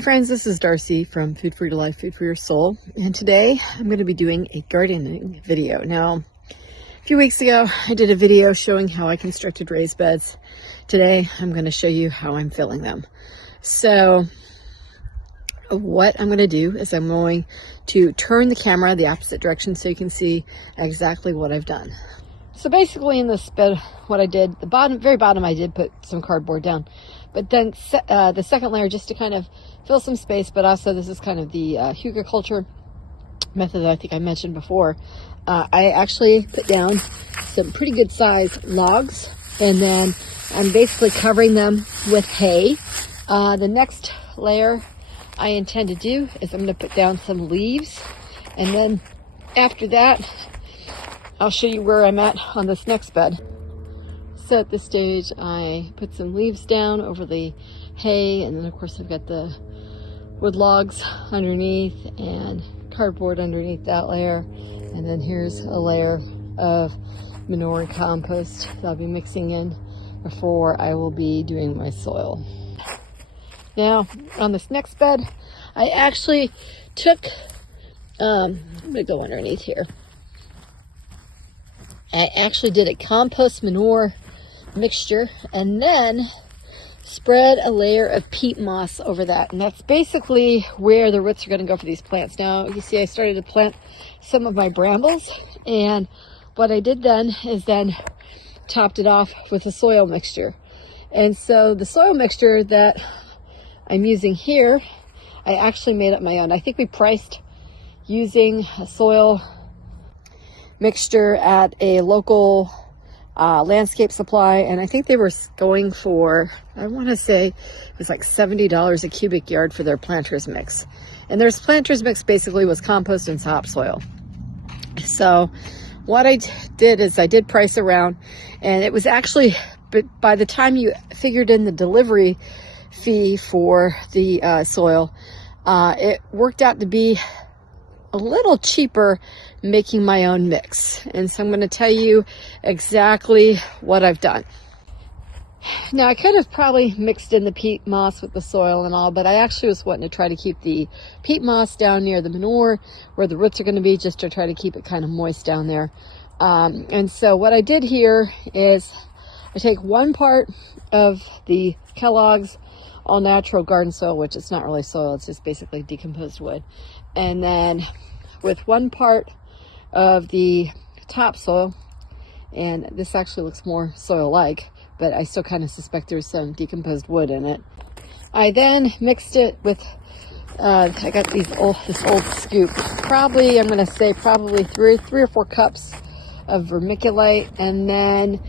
Hi friends, this is Darcy from Food for Your Life, Food for Your Soul, and today I'm going to be doing a gardening video. Now, a few weeks ago I did a video showing how I constructed raised beds. Today I'm going to show you how I'm filling them. So what I'm going to do is I'm going to turn the camera the opposite direction so you can see exactly what I've done. So basically in this bed, what I did, the very bottom I did put some cardboard down, but then the second layer just to kind of fill some space, but also this is kind of the Hügelkultur method that I think I mentioned before. I actually put down some pretty good sized logs, and then I'm basically covering them with hay. The next layer I intend to do is I'm going to put down some leaves, and then after that I'll show you where I'm at on this next bed. So at this stage I put some leaves down over the hay, and then of course I've got the wood logs underneath and cardboard underneath that layer, and then here's a layer of manure and compost that I'll be mixing in before I will be doing my soil. Now on this next bed I actually took, I'm going to go underneath here. I actually did a compost manure mixture and then spread a layer of peat moss over that. And that's basically where the roots are going to go for these plants. Now, you see I started to plant some of my brambles, and what I did then is then topped it off with a soil mixture. And so the soil mixture that I'm using here, I actually made up my own. I think we priced using a soil mixture at a local landscape supply, and I think they were going for, I want to say it was like $70 a cubic yard for their planters mix. And their planters mix basically was compost and topsoil. So what I did is I did price around, and it was actually, but by the time you figured in the delivery fee for the soil, it worked out to be a little cheaper making my own mix. And so I'm going to tell you exactly what I've done. Now I could have probably mixed in the peat moss with the soil and all, but I actually was wanting to try to keep the peat moss down near the manure where the roots are going to be, just to try to keep it kind of moist down there. And so what I did here is I take one part of the Kellogg's all natural garden soil, which it's not really soil, it's just basically decomposed wood, and then with one part of the topsoil, and this actually looks more soil-like, but I still kind of suspect there's some decomposed wood in it. I then mixed it with, I got this old scoop, probably, I'm going to say probably three or four cups of vermiculite, and then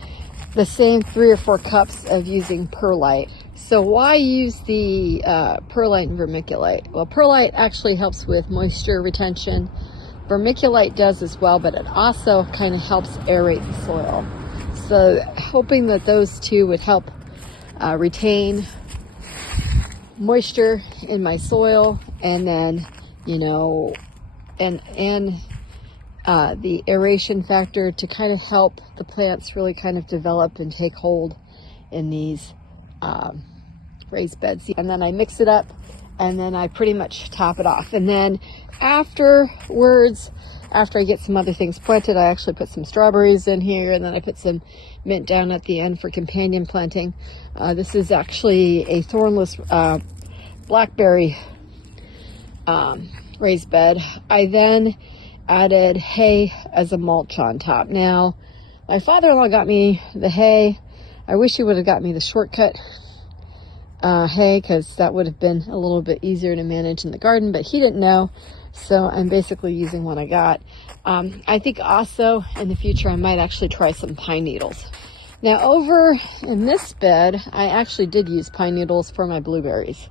the same 3 or 4 cups of using perlite. So why use the perlite and vermiculite? Well, perlite actually helps with moisture retention. Vermiculite does as well, but it also kind of helps aerate the soil. So hoping that those two would help retain moisture in my soil, and then, you know, and the aeration factor to kind of help the plants really kind of develop and take hold in these raised beds. And then I mix it up, and then I pretty much top it off. And then afterwards, after I get some other things planted, I actually put some strawberries in here, and then I put some mint down at the end for companion planting. This is actually a thornless blackberry raised bed. I then added hay as a mulch on top. Now, my father-in-law got me the hay. I wish he would have got me the shortcut hay, because that would have been a little bit easier to manage in the garden, but he didn't know, so I'm basically using what I got. I think also in the future I might actually try some pine needles. Now over in this bed I actually did use pine needles for my blueberries,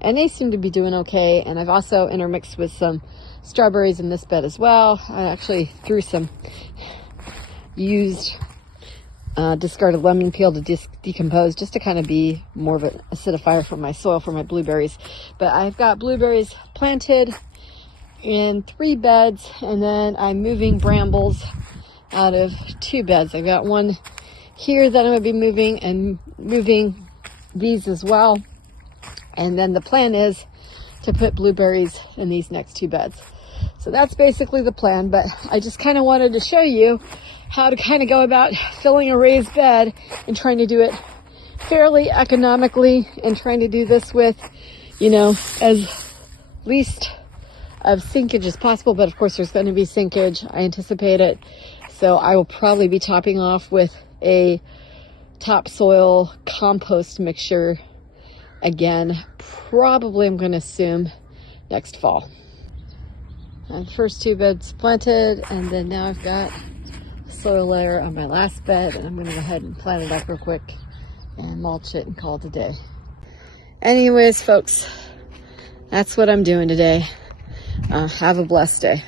and they seem to be doing okay, and I've also intermixed with some strawberries in this bed as well. I actually threw some used discarded lemon peel to decompose, just to kind of be more of an acidifier for my soil for my blueberries. But I've got blueberries planted in 3 beds, and then I'm moving brambles out of 2 beds. I've got one here that I'm going to be moving, and moving these as well. And then the plan is to put blueberries in these next 2 beds. So that's basically the plan, but I just kind of wanted to show you how to kind of go about filling a raised bed and trying to do it fairly economically and trying to do this with, you know, as least of sinkage as possible. But of course there's going to be sinkage. I anticipate it. So I will probably be topping off with a topsoil compost mixture again. Probably, I'm going to assume, next fall. And first 2 beds planted, and then now I've got a soil layer on my last bed, and I'm going to go ahead and plant it up real quick and mulch it and call it a day. Anyways, folks, that's what I'm doing today. Have a blessed day.